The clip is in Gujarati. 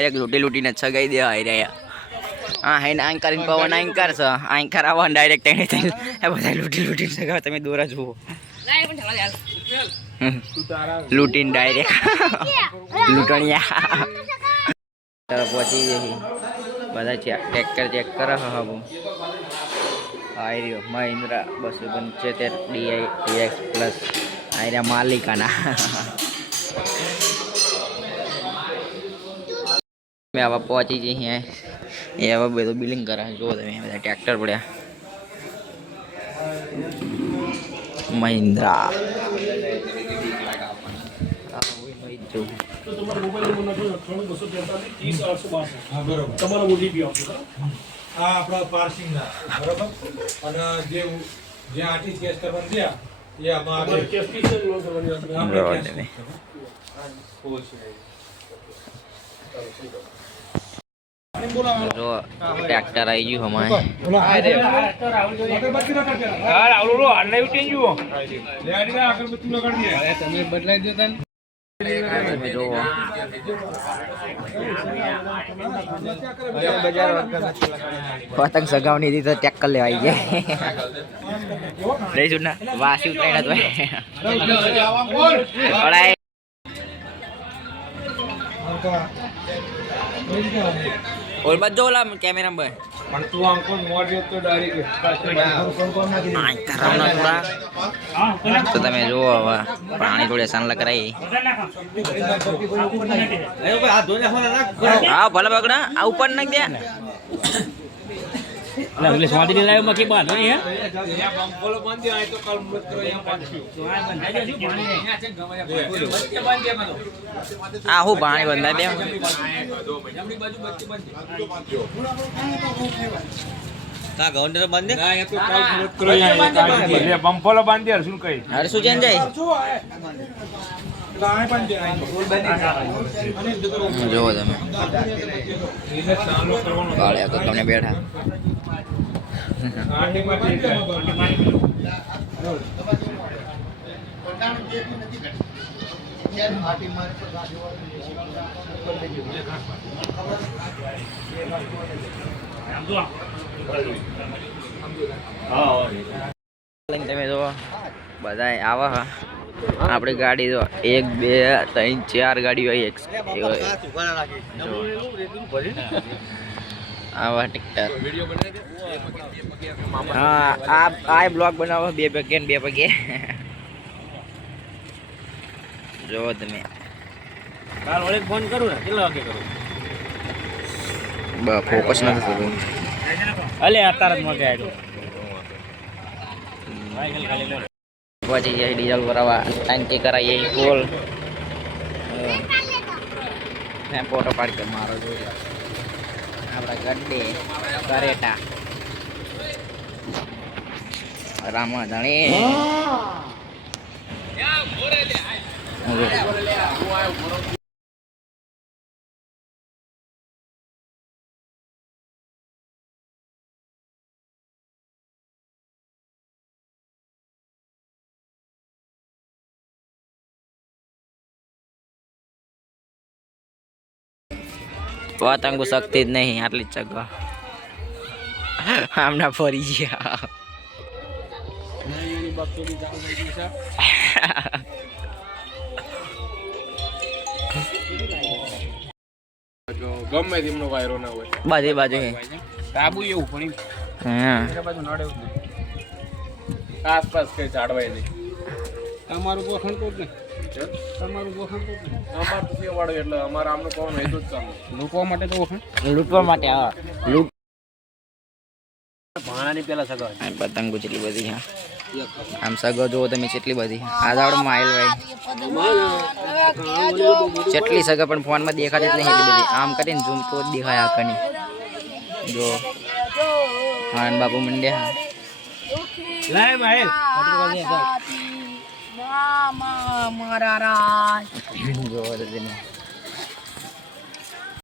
એક લૂંટી લૂંટીને છગાઈ દેવા આવી રહ્યા. હા હે આંક કરીને પવન આંક કરશે આંક કરાવવા ડાયરેક્ટ એને થઈ બધા લૂંટી લૂંટીને છગાવ. તમે દોરા જુઓ લૂંટીને ડાયરેક્ટ લૂંટણિયા પહોંચી જઈ બધા ટ્રેક્ટર ચેક કરે. હા બહુ આવી રહ્યો મહિન્દ્રા 275 DX પ્લસ આવી રહ્યા માલિકાના. મેં હવે પહોંચી જઈએ એ હવે બધું બિલિંગ કરે. જુઓ તમે બધા ટ્રેક્ટર પડ્યા મહિન્દ્રા. જો ટ્રેક્ટર આવી ગયું અમારે. પતંગ સગાવની હતી તો ટેક્કર લેવા આવી ગયા લઈશું ને વાસી ઉતરાય ઓલ બાજુ ઓલા કેમેરા પર પણ તું આંકો મોડ્યો તો ડાયરેક્ટ તો તમે જુઓ હવે પાણી થોડી સાનલા કરાવી. હા ભલે બગડા આ ઉપર નાખ દે એટલે સ્વાદી લાવ્યો માં કે બાદ નહીં હે બંપોલો બંધ આ તો કાલ મત કરો અહીંયા આ હું પાણી બંધાઈ દે જમણી બાજુ બચ્ચે બંધ કા ગૌંડર બંધ ના એ તો કાલ મત કરો અહીંયા બંપોલો બાંધી હર શું કહી હર શું ચેન્જ જાય જો તમે કાળિયા તો તમને બેઠા તમે જો બધા આવા હા આપણી ગાડી જો 1 2 3 4 ગાડીઓ આવા ટિકટર. હા આ બ્લોગ બનાવો 2 પગે ને 2 પગે જો તમે કાલ ઓલે ફોન કરું ને કેટલા વાગે કરું બા ફોકસ નથી થતું અલે અત્યારે જ મગે આવ્યો પછી જાય ડીઝલ ભરાવા ટાંકી કરાવીએ ફૂલ મેં ફોટો પાડી કે મારો જોઈ આપણા ગड्डे કરેટા રામાધણી પતંગો શક્તિ જ નહીં આટલી જ ચગવા આમના ફરી ગયા ગમે તેમનો વાયરો ના હોય બધી બાજુ સાબુ એવું પણ હા બાજુ નડે આસપાસ કઈ ઝાડવાય નહીં તમારું ગોખણ કોટ ને તમારું ગોખણ કોટ ને અમાર તો સેવાડો એટલે અમાર આમનું કોણ હેતું જ કામ લૂંટવા માટે તો ગોખણ લૂંટવા માટે હા લૂંટ ભાણાની પેલા સગા પતંગો જેટલી બધી હા આમ સગો જોવો તમે કેટલી બધી આ દાડો માઇલ ભાઈ જેટલી સગા પણ ફોનમાં દેખાતી જ નહીં એટલી બધી આમ કરીને ઝૂમ તો જ દેખાય આખની જો આનંદ બાપુ મંડ્યા લાય માઇલ મારા રાજ જો